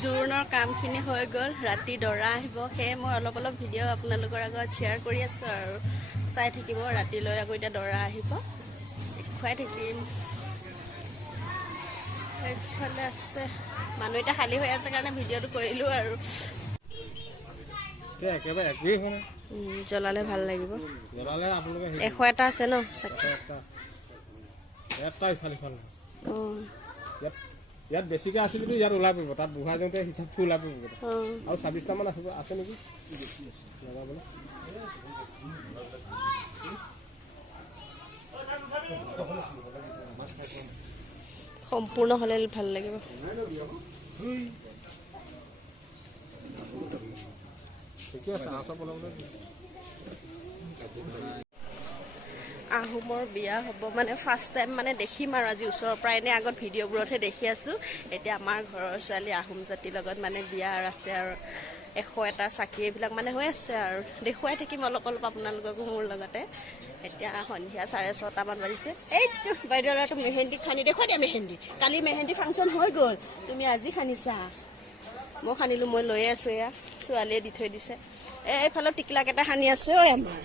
জোৰোণৰ কামখিনি হৈ গ'ল ৰাতি দৰা আহিব সেয়ে মই অলপ ভিডিঅ' আপোনালোকৰ আগত শ্বেয়াৰ কৰি আছো আৰু চাই থাকিব ৰাতিলৈ আকৌ এতিয়া দৰা আহিব খুৱাই থাকিম এইফালে আছে মানুহ এটা খালী হৈ আছে কাৰণে ভিডিঅ'টো কৰিলো আৰু একেবাৰে একোৱেই হোৱা নাই জ্বলালে ভাল লাগিব জ্বলালে আপোনালোকে 100 আছে ন এটা ইফাল ইয়াত বেছিকৈ আছে কিন্তু ইয়াত ওলাই পৰিব তাত বুঢ়া যাওঁতে হিচাপটো ওলাই পৰিব আৰু 26টামান আছে নেকি লগাবলৈ সম্পূৰ্ণ হ'লে ভাল লাগিব ঠিকে আছে আহোমৰ বিয়া হ'ব মানে ফাৰ্ষ্ট টাইম মানে দেখিম আৰু আজি ওচৰৰ পৰা এনে আগত ভিডিঅ'বোৰতহে দেখি আছো এতিয়া আমাৰ ঘৰৰ ছোৱালী আহোম জাতিৰ লগত মানে বিয়া আছে আৰু 101টা চাকি এইবিলাক মানে হৈ আছে আৰু দেখুৱাই থাকিম অলপ আপোনালোককো মোৰ লগতে এতিয়া সন্ধিয়া 6:30 মান বাজিছে এইটো বাইদেউ ল'ৰাটো মেহেন্দি খানি দেখুৱাই দিয়া মেহেন্দি কালি মেহেন্দি ফাংচন হৈ গ'ল তুমি আজি খানিছা মই খানিলো মই লৈ আছো এয়া ছোৱালীয়ে দি থৈ দিছে এইফালে টিকলাকেইটা খানি আছে ঐ আমাৰ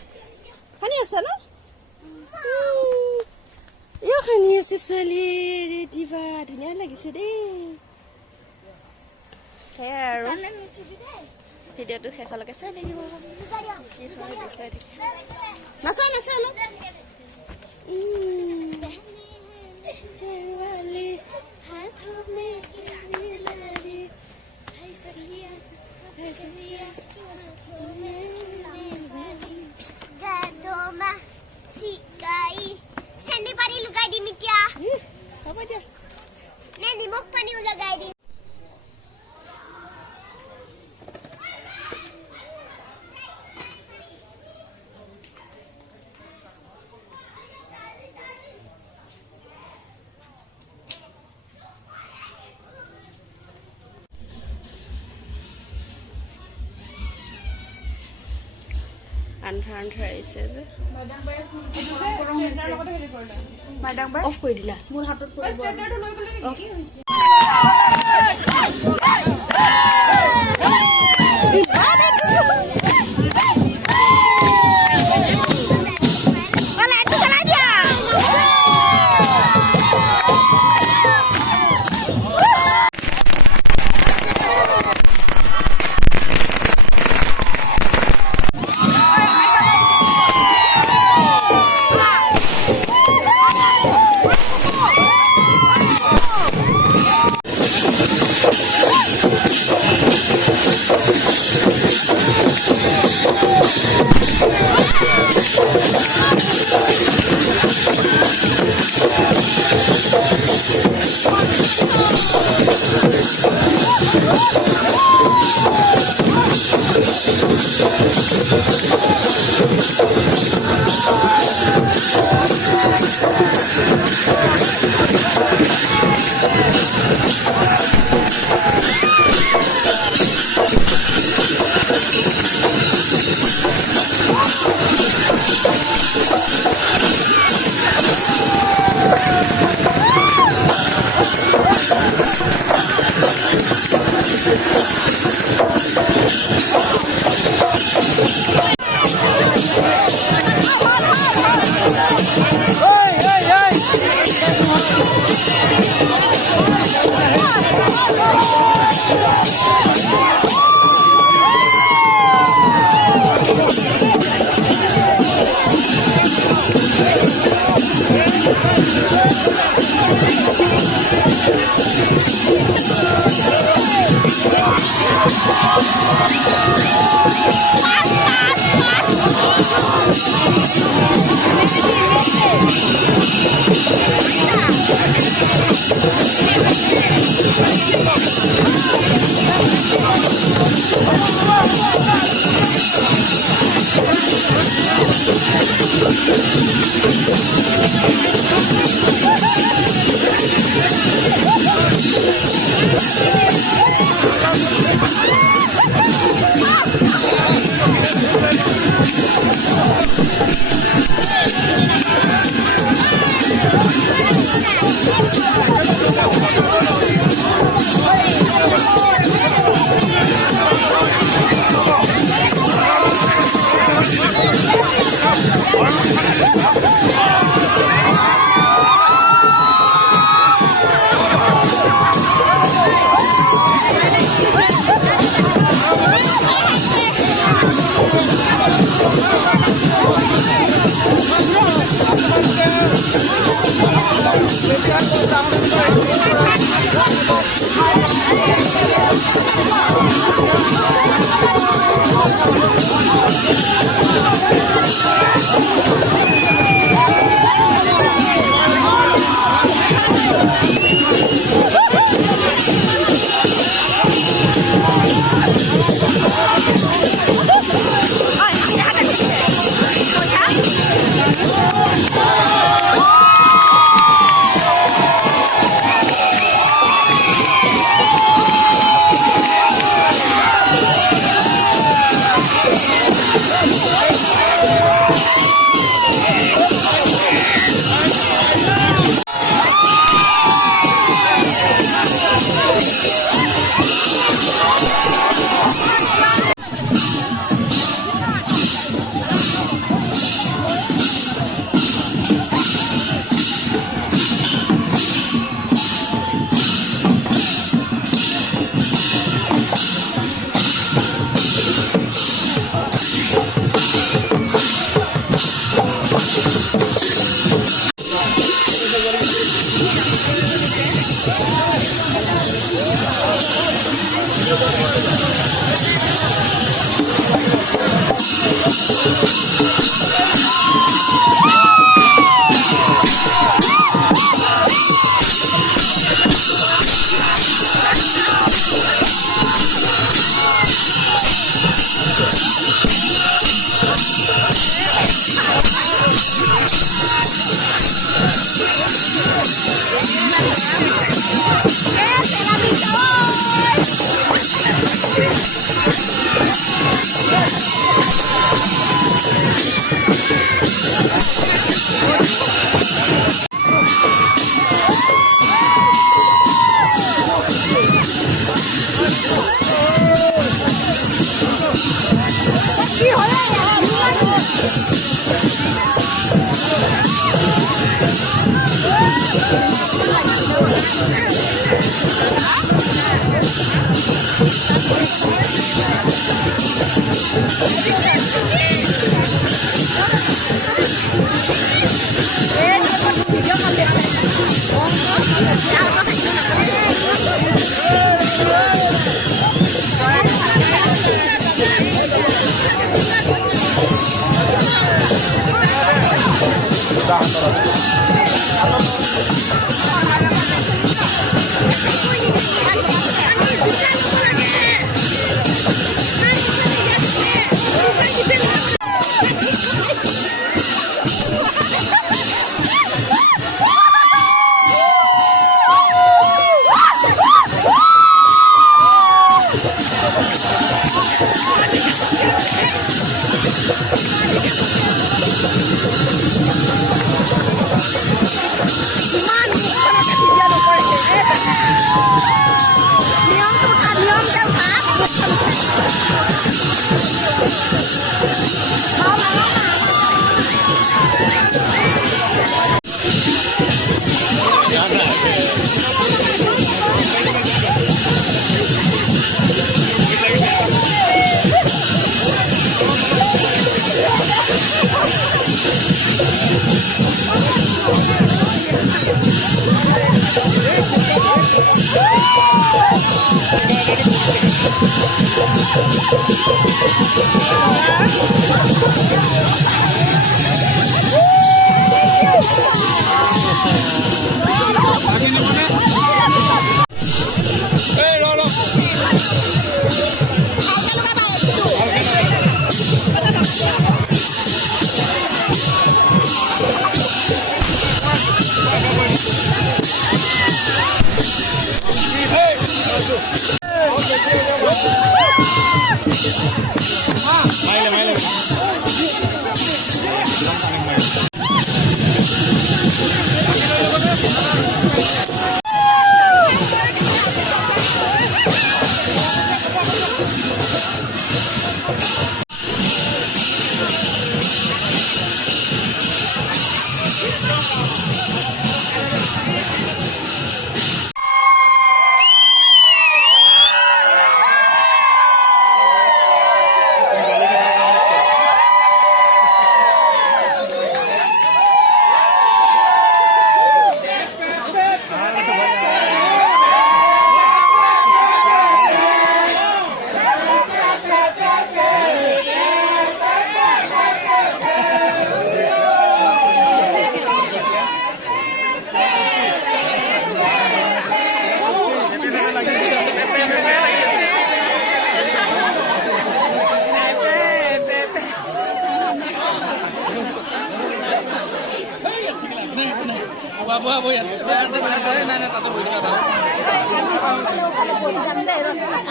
খানি আছে ন ইও খানি আছে ছোৱালী দিবা ধুনীয়া লাগিছে দেই সেয়াই আৰু ভিডিঅ'টো শেষলৈকে চাই থাকিব নাচাই অলপ নিমখ পানীও লগাই দিম আন্ধাৰ আহিছে যে অফ কৰি দিলা মোৰ হাতত পৰিব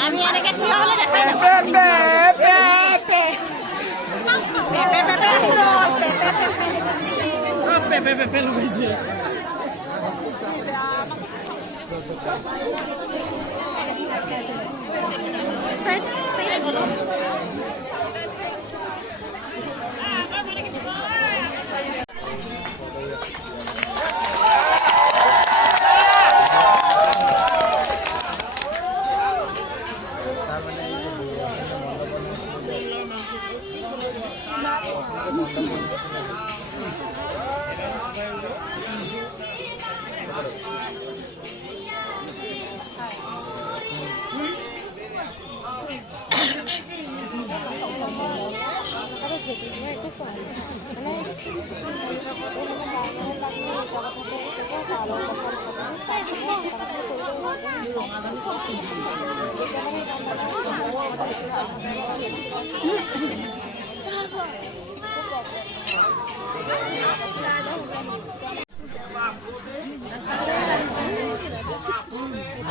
আমি এনেকে থিয় হ'লে দেখাই সব পেপে পেপে লগাইছে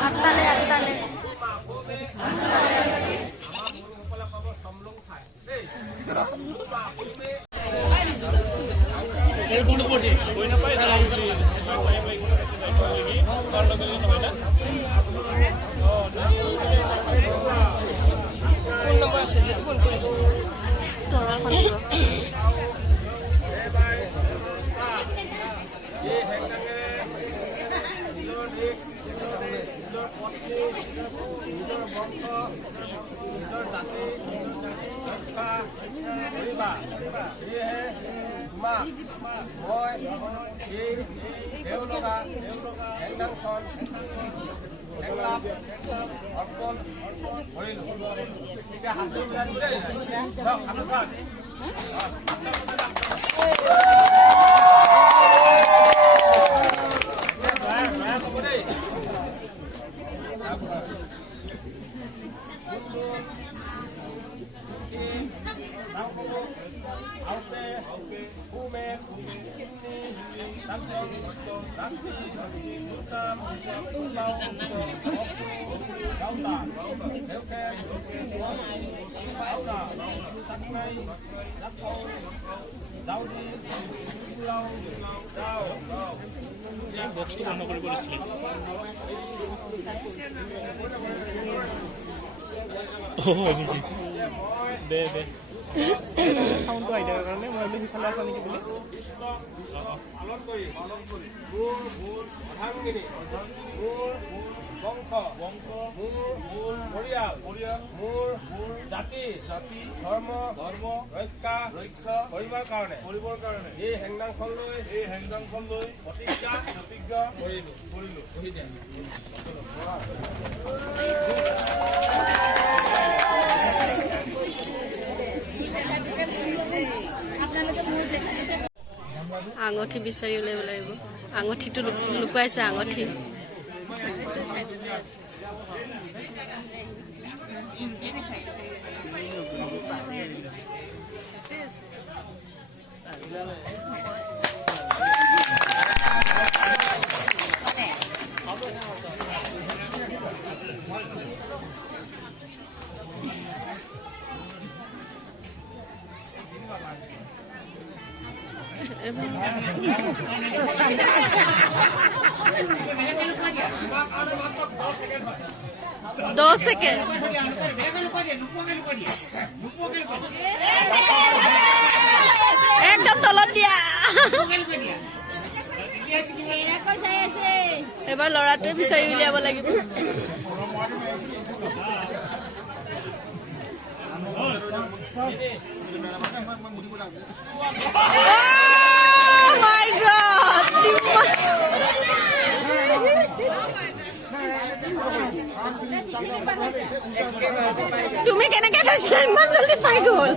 আগতালে আগতালে বক্সটো বন্ধ কৰি কৰিছিলে দে দে সাউন্ডটো আহি থকাৰ কাৰণে মই সিফালে আছা নেকি বুলি জাতি ধৰ্ম ৰক্ষা কৰিবৰ কাৰণে এই হেংদাংখনলৈ প্ৰতিজ্ঞা কৰিলো আঙঠি বিচাৰি উলিয়াব লাগিব আঙঠিটো লুকুৱাইছে আঙঠি दो सेकेंड एकदम तলত দিয়া এবাৰ লৰাটোৱে বিচাৰি উলিয়াব লাগিব Oh my God! তুমি কেনেকে থৈছিলা ইমান জলদি পাই গ'ল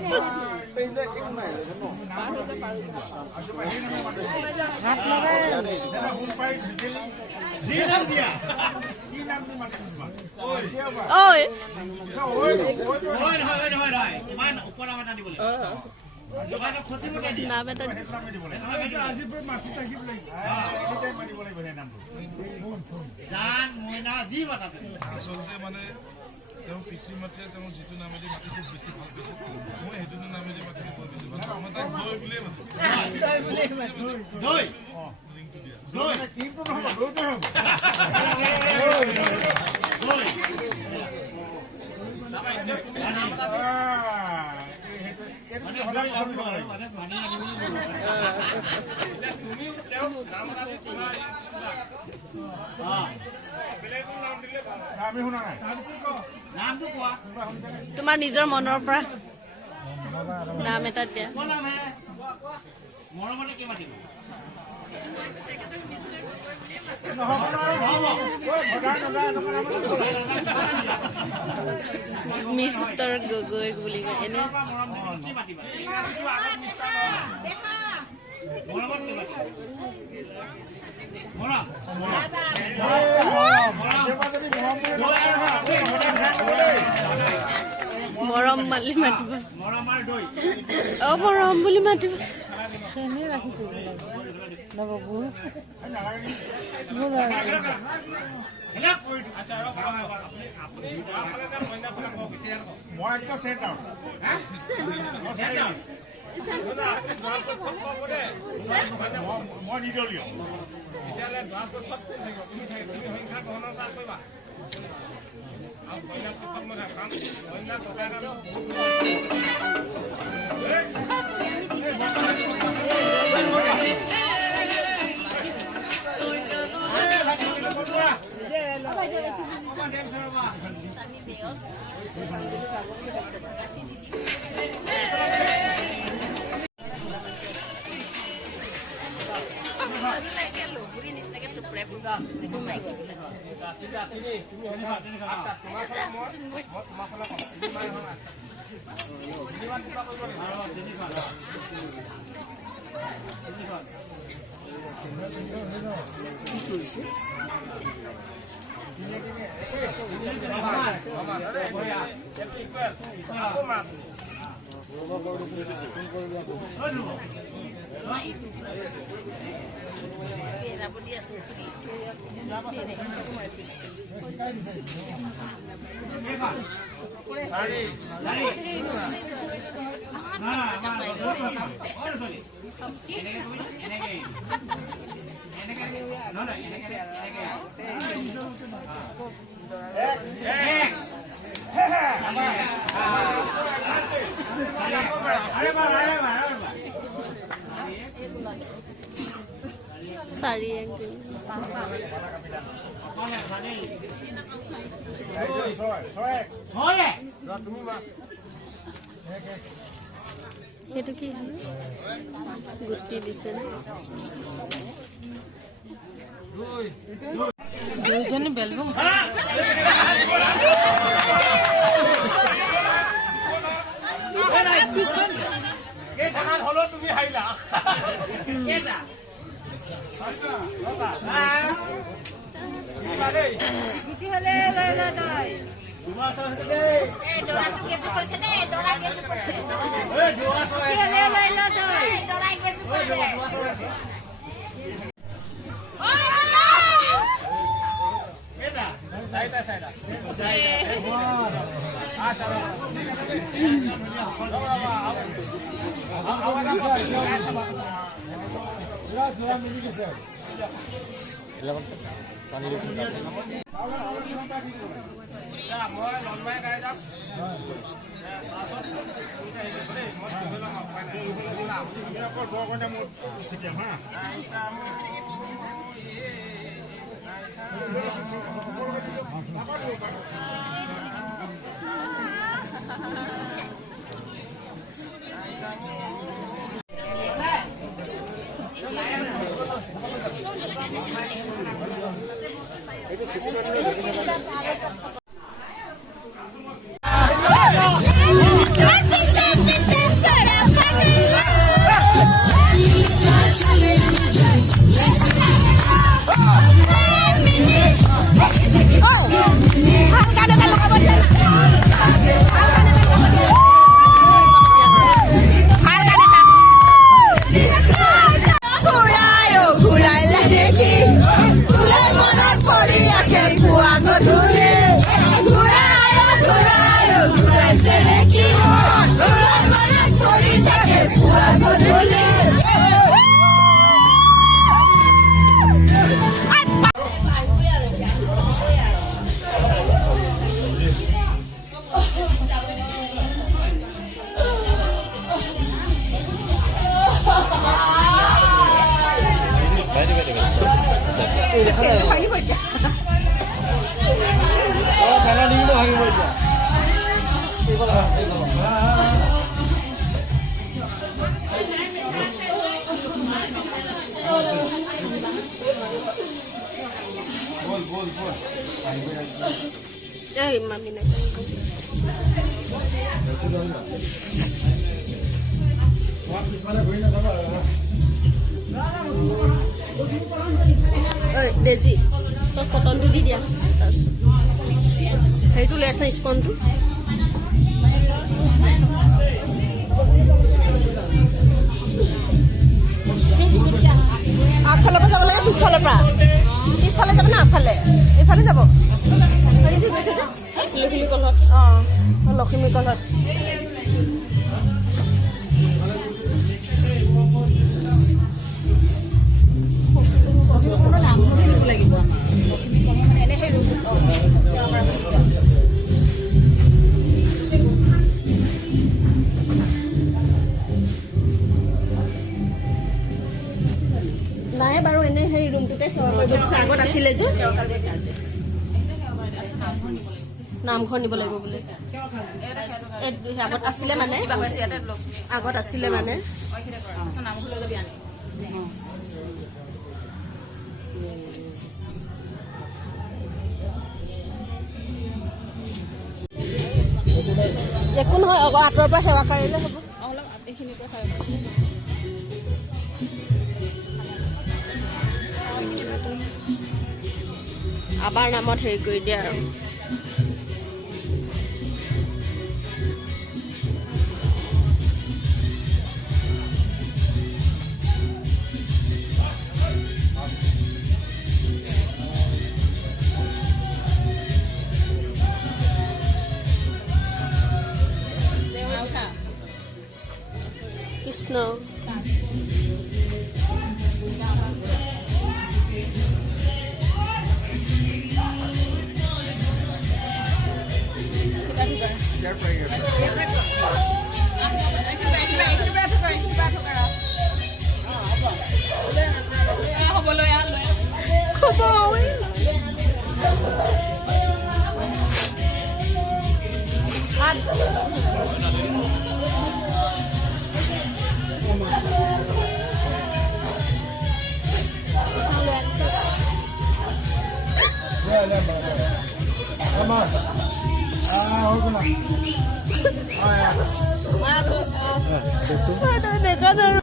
ঐ নাম এটা আচলতে মানে তেওঁ পিতৃ মাতৃয়ে তেওঁ যিটো নামেদি মাতি খুব বেছি ভাল পাইছে মই সেইটো নামেদি মাতি বৰ বেছি ভাল পাওঁ মই তাক দৈ বুলিয়ে মাতো তোমাৰ নিজৰ মনৰ পৰা নাম এটা দিয়া মিষ্টাৰ গগৈ বুলি কয় এনে মৰম বুলি মাতিব মৰম বুলি মাতিব চেনি ৰাখি দিব লাগে চাৰি সেইটো কি গুটি দিছে দুইজনী বেলবম তুমি হাইলা Oh! এই মামি নাই ডেজি তই কটনটো দি দিয়া তাৰপিছত হেৰিটো লৈ আছে স্পনটো আগফালৰ পৰা যাব লাগে পিছফালৰ পৰা পিছফালে যাব না আগফালে এইফালে যাব লখিমী কলত অঁ লখিমী কলত নাই বাৰু এনেই সেই ৰুমটোতে সেৱা কৰিব দিছে আগত আছিলে যে নামঘৰ নিব লাগিব বোলে আগত আছিলে মানে একো নহয় আঁতৰৰ পৰা সেৱা কৰিলে হ'ব আবাৰ নামত হেৰি কৰি দিয়ে আৰু কৃষ্ণ দেখা নাই